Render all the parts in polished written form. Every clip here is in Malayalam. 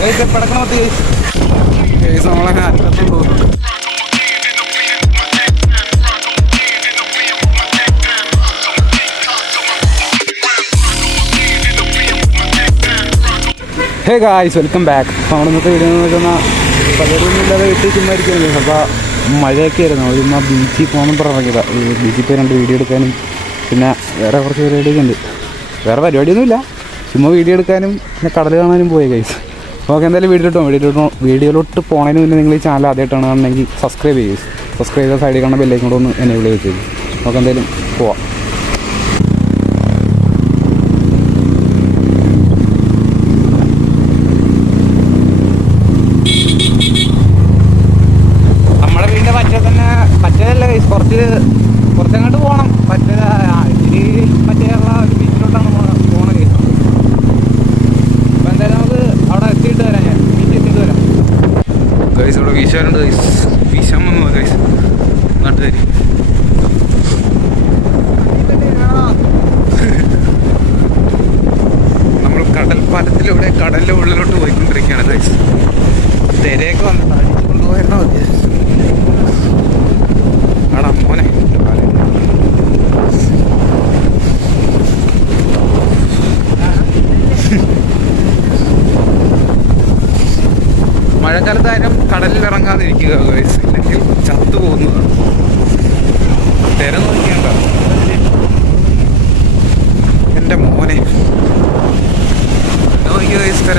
പടക്കണത്തി നമ്മളങ്ങനെ അറ്റത്ത് പോകുന്നുണ്ട്. Hey guys, welcome back. അപ്പോൾ നമ്മുടെ ഇന്നത്തെ വീഡിയോ എന്ന് വെച്ചാൽ പരിപാടിയൊന്നുമില്ലാതെ വീട്ടിൽ ചുമ്മാ ഇരിക്കുന്നത്. അപ്പോൾ മഴയൊക്കെ ആയിരുന്നു. ഒരു ചുമ്മാ ബീച്ചിൽ പോകണം പറഞ്ഞില്ല. ഈ ബീച്ചിൽ പോയി 2 വീഡിയോ എടുക്കാനും പിന്നെ വേറെ കുറച്ച് പരിപാടിയൊക്കെ ഉണ്ട്. വേറെ പരിപാടിയൊന്നുമില്ല, ചുമ്മാ വീഡിയോ എടുക്കാനും പിന്നെ കടൽ കാണാനും പോയി ഗൈസ്. നമുക്ക് എന്തായാലും വീഡിയോയിലോട്ട് പോണതിന് മുന്നേ നിങ്ങൾ ഈ ചാനൽ ആദ്യമായിട്ടാണ് കാണണമെങ്കിൽ സബ്സ്ക്രൈബ് ചെയ്യും. സബ്സ്ക്രൈബ് ചെയ്ത സൈഡിൽ കാണുന്ന ബെല്ലൈക്കൻ കൂടെ ഒന്ന് എനേബിൾ ചെയ്ത് നമുക്ക് എന്തായാലും പോവാം. കുറച്ചങ്ങോട്ട് പോകണം. ഇച്ചിരി മറ്റേയുള്ള ഒരു ബീച്ചിലോട്ടാണ് പോകണ കേസ്. അപ്പോൾ എന്തായാലും നമുക്ക് അവിടെ എത്തിയിട്ട് വരാം. ഞാൻ ബീച്ച് എത്തിയിട്ട് വരാം ഗൈസ്. ഇവിടെ വീശാറുണ്ട് ഗൈസ്. വീശാൻ വന്നു ഗൈസ് നാട്ടുകാർ. നമ്മൾ കടൽപ്പാലത്തിലൂടെ കടലിൻ്റെ ഉള്ളിലോട്ട് പോയിക്കൊണ്ടിരിക്കുകയാണ് ഗൈസ്. തിരയൊക്കെ വന്നിട്ട് അടിച്ചു കൊണ്ടുപോയിരുന്നോ ആടാ മോനെ. മഴക്കാലത്തായാലും കടലിൽ ഇറങ്ങാതിരിക്കുക ഗൈസ്, ഇല്ലെങ്കിൽ ചത്തു പോകുന്നതാണ്. തിര നോക്കിയണ്ട എൻ്റെ മോനെ. നോക്കിയ ഗൈസ് തിര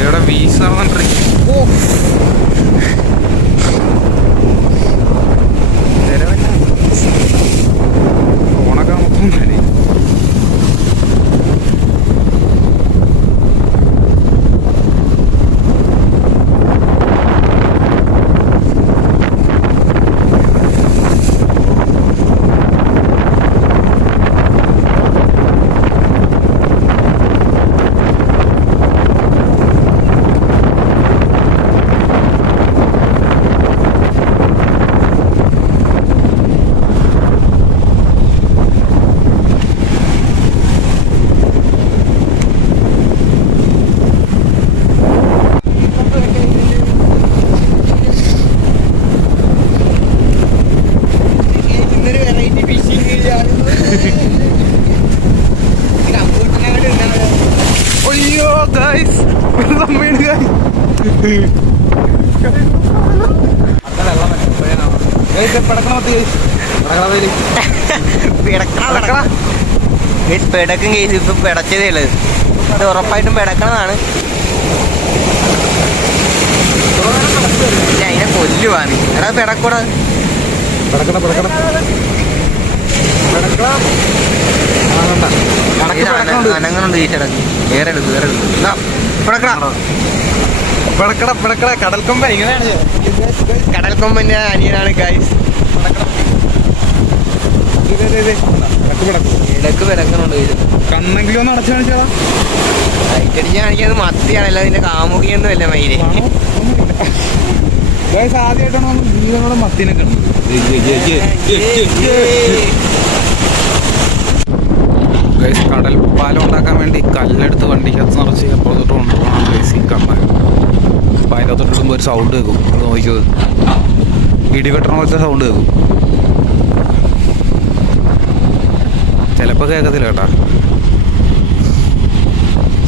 ഇവിടെ വീശ നടന്നിട്ടിരിക്കും. ഓ ഓണൊക്കെ മൊത്തം നടി. അയ്യോ ഗൈസ്, പിടക്കും കേസ്. ഇപ്പൊ പിടച്ചതേ ഉള്ളത്. ഇത് ഉറപ്പായിട്ടും പിടക്കണതാണ്. അതിനെ കൊല്ലുവാണ്. എടാ പിടക്കൂടാ. അനങ്ങനുണ്ട് ഈച്ചടക്ക്. വേറെ എടുക്കും കടൽക്കൊമ്പൻ. ഇങ്ങനെയാണ് കടൽക്കൊമ്പന്റെ അനിയനാണ് ഗൈസ്. ഇടക്ക് പിടക്കണുണ്ട്. കണ്ണെങ്കിലും ഒന്ന് അടച്ചു കാണിച്ചാ. ലൈറ്റടിച്ച് കാണിക്കാത് മത്തിയാണല്ലോ. അതിന്റെ കാമുകിയൊന്നും അല്ല മയില്. ആദ്യമായിട്ടാണ് നമ്മൾ ജീവനോടെ മത്തിനെ കണ്ടത്. കടൽ പാലം ഉണ്ടാക്കാൻ വേണ്ടി കല്ലെടുത്ത് വണ്ടിക്കകത്ത് നിറച്ച് അപ്പുറത്തോട്ട് കൊണ്ടുപോകണം ഗൈസ്. ഈ കണ്ണൻ അപ്പം അതിൻ്റെ അകത്തോട്ട് ഇടുമ്പോൾ ഒരു സൗണ്ട് കേൾക്കും. അത് നോക്കിയത് ഇടിവെട്ടണ പോലത്തെ സൗണ്ട് കേൾക്കും. ചിലപ്പോൾ കേൾക്കത്തില്ല കേട്ടാ,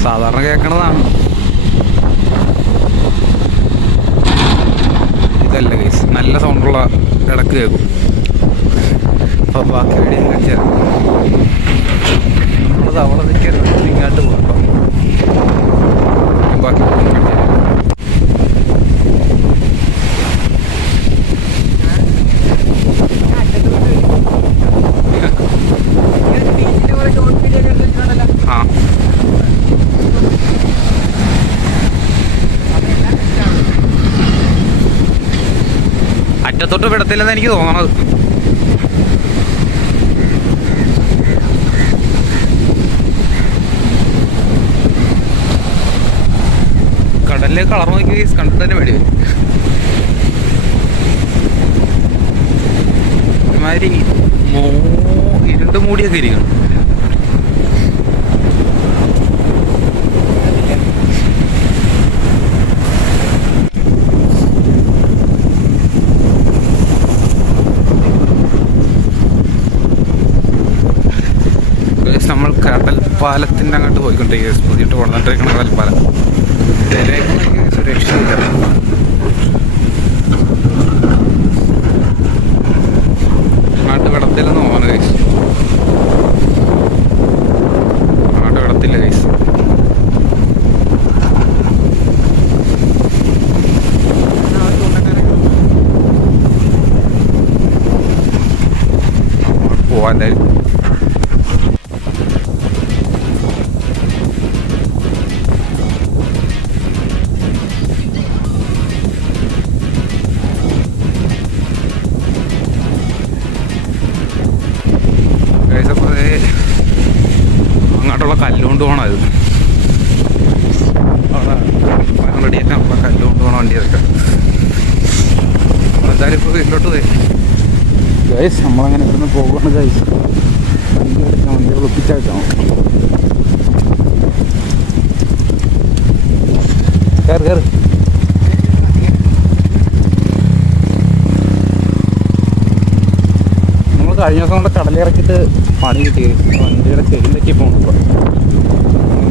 സാധാരണ കേൾക്കണതാണ്. ഇതല്ല ഗൈസ്, നല്ല സൗണ്ടുള്ള ഇടക്ക് കേൾക്കും. അപ്പം ബാക്കി വീഡിയോ കാണിച്ചാൽ നമ്മളത് അവിടെ നിൽക്കരുത്, ഇങ്ങോട്ട് പോകാം. ബാക്കി ആ അറ്റത്തോട്ട് വിടത്തില്ലെന്ന് എനിക്ക് തോന്നണത്. കടലിലെ കളർ നോക്കി കണ്ടിട്ട് തന്നെ പേടി വരും. ഒരുമാതിരി ഇരുണ്ട് മൂടിയൊക്കെ ഇരിക്കണം. നമ്മൾ കടൽപ്പാലത്തിൻ്റെ അങ്ങോട്ട് പോയിക്കൊണ്ടിരിക്കുക. പുതിയിട്ട് കൊണ്ടുവന്നിട്ടിരിക്കുന്ന കടൽപ്പാലം സുരക്ഷയില്ല. നാട്ട് കടത്തില്ലെന്ന് തോന്നുന്നു കൈസ്. നാട്ട് കടത്തില്ല കൈസ്. പോവാൻ എന്തായാലും അങ്ങോട്ടുള്ള കല്ലുകൊണ്ട് പോകണം. അത് അവിടെ റെഡിയാക്കാനുള്ള കല്ലുകൊണ്ട് പോകണം വണ്ടി അതൊക്കെ. നമ്മളെന്തായാലും ഇപ്പോൾ വീട്ടിലോട്ട് പോയി ഗൈസ്. നമ്മളങ്ങനെ ഇവിടുന്ന് പോകുകയാണ് ഗൈസ്. വണ്ടി എടുക്കാം, വണ്ടി ഒളിപ്പിച്ചേക്കാം. കയറി കയറി. നമ്മൾ കഴിഞ്ഞ ദിവസം കൊണ്ട് കടലിറക്കിയിട്ട് പണി കിട്ടി. വണ്ടിയുടെ ചെടി തെറ്റി പോകണം. ഇപ്പോൾ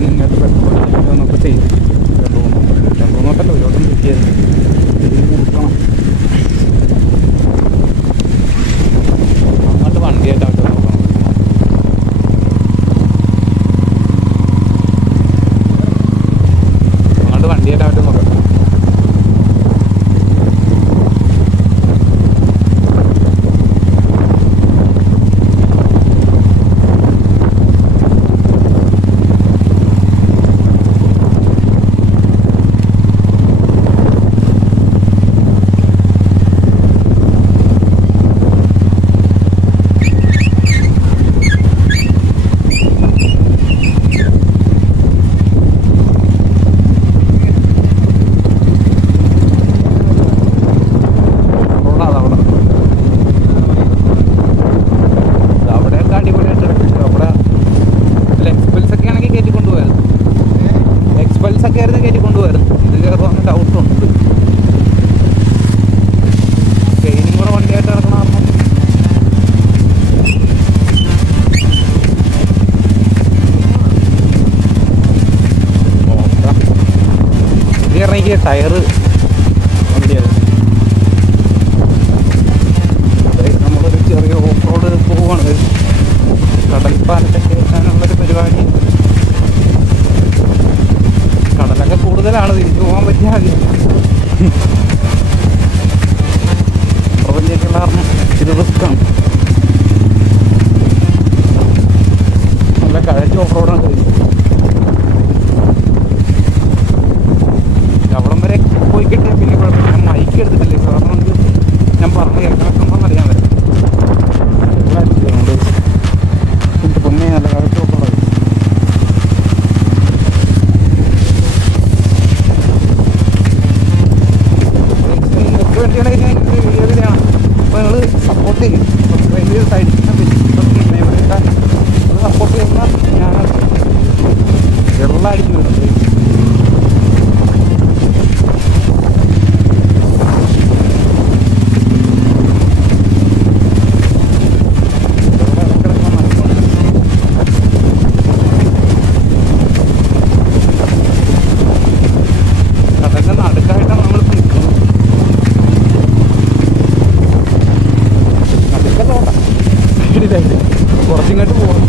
ഇങ്ങനത്തെ പെട്രോൾ വന്നപ്പോൾ ചെയ്ത് രണ്ടു മൂന്നോട്ടല്ല ഒരുപാട് തെറ്റിയായിരുന്നു. കൊടുക്കണം. അങ്ങോട്ട് വണ്ടിയായിട്ടാണ് നോക്കണം. അങ്ങോട്ട് വണ്ടിയായിട്ട് നോക്കാം. എക്സ്പെൽസൊക്കെ ആയിരുന്നു കയറ്റി കൊണ്ടുപോയിരുന്നു. ഇത് കയറുവാന്ന് ഡൗട്ടുണ്ട്. ട്രെയിനും കൂടെ വണ്ടിയായിട്ട് ഇറക്കണം. ഇത് ഇറങ്ങിയ ടയറ് വണ്ടിയായിരുന്നു. നമ്മളൊരു ചെറിയ ഓഫ് റോഡ് പോവുകയാണ്. കടൽപ്പാലത്തെ കയറ്റാനുള്ളൊരു പരിപാടി. കടലൊക്കെ കൂടുതലാണ്, തിരിച്ചു പോകാൻ പറ്റിയാൽ മതി. പുറത്തേക്കുള്ള കാരണം ഇത് റിസ്ക്കാണ്. നല്ല കഴച്ച് ഓഫ് റോഡാണ് കഴിഞ്ഞു. അവിടം വരെ പോയി കിട്ടിയാൽ പിന്നെ കുഴപ്പമില്ല. ഞാൻ മൈക്ക് എടുത്തിട്ടില്ലേ കാരണം ഞാൻ പറഞ്ഞ് കേൾക്കണമെന്ന് അറിയാൻ വരാം. എൻ്റെ പൊന്നെ നല്ല കഴച്ച് ഓഫ് റോഡാണ്. വീഡിയോയിലാണ് അപ്പോൾ നിങ്ങൾ സപ്പോർട്ട് ചെയ്യും. റെയിൽവേ സൈഡിൽ സപ്പോർട്ട് ചെയ്യുന്ന ഞാൻ വെള്ളം അടിച്ചു വരുന്നത്. അതൊക്കെ നടുക്കായിട്ടാണ് നമ്മൾ നിൽക്കുന്നത്. കുറച്ചിങ്ങോട്ട് പോകണം.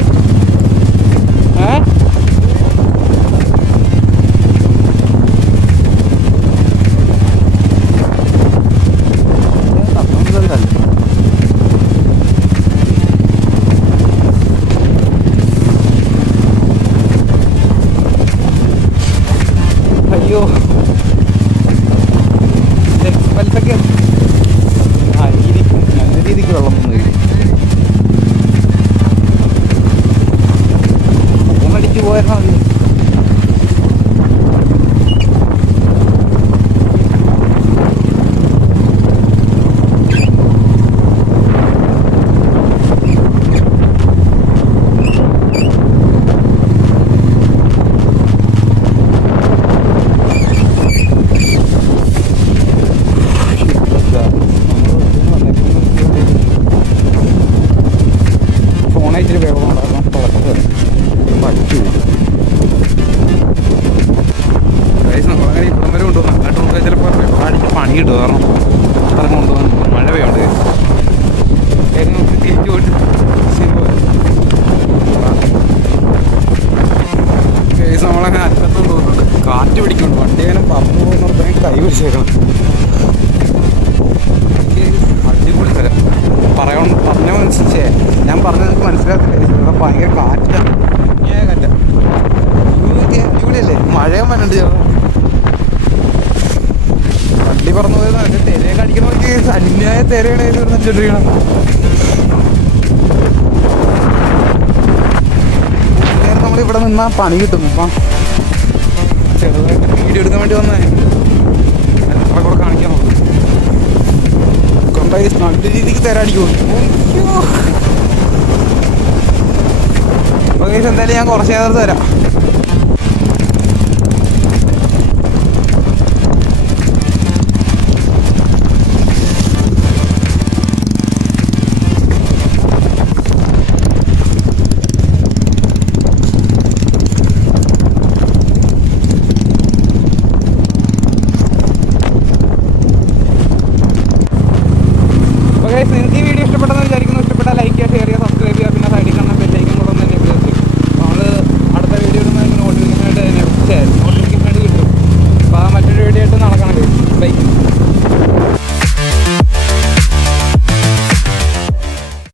അയ്യോ എക്സ്പെൽസൊക്കെ ആ രീതിക്ക് നല്ല രീതിക്ക് വെള്ളം വന്നു. ഫോണടിച്ച് പോയാൽ മതി. ഫോണയച്ചിട്ട് വേഗം തുടക്കം പറ്റൂ. നമ്മളങ്ങനെ ഇവിടം വരെ കൊണ്ടുപോകും. അങ്ങോട്ട് കൊണ്ടുപോയി ചിലപ്പോൾ അടിച്ച് പണി കിട്ടും. കാരണം അത്ര കൊണ്ടുപോകാൻ മഴ പെയ്യുണ്ട്. നമുക്ക് തിരിച്ചു പോയിട്ട് നമ്മളങ്ങനെ അറ്റത്തും തോന്നുന്നുണ്ട്. കാറ്റ് പിടിക്കുന്നുണ്ട്. വണ്ടി അങ്ങനെ പറന്നു പോകുന്ന കൈ പിടിച്ചേക്കണം. അടിപൊളി സ്ഥലം. പറഞ്ഞ മനസ്സിച്ചേ ഞാൻ പറഞ്ഞത് എനിക്ക് മനസ്സിലാകത്തില്ല. ഇവിടെ ഭയങ്കര കാറ്റാണ്. കാറ്റാ അടിപൊളിയല്ലേ? മഴയും വന്നുണ്ട്. വണ്ടി പറന്നു പോയത് അതിൻ്റെ തിരയൊക്കെ അടിക്കണമെങ്കിൽ അന്യായ തിരയാണ് ഇവിടെ വെച്ചിട്ടിരിക്കണം. നമ്മളിവിടെ നിന്നാൽ പണി കിട്ടും. അപ്പം ചെറുതായിട്ട് വീഡിയോ എടുക്കാൻ വേണ്ടി വന്നേ എത്ര കൂടെ കാണിക്കാൻ നോക്കും. കൊണ്ടായി നല്ല രീതിക്ക് തിരടിക്കും. എന്തായാലും ഞാൻ കുറച്ച് നേരത്ത് തരാം.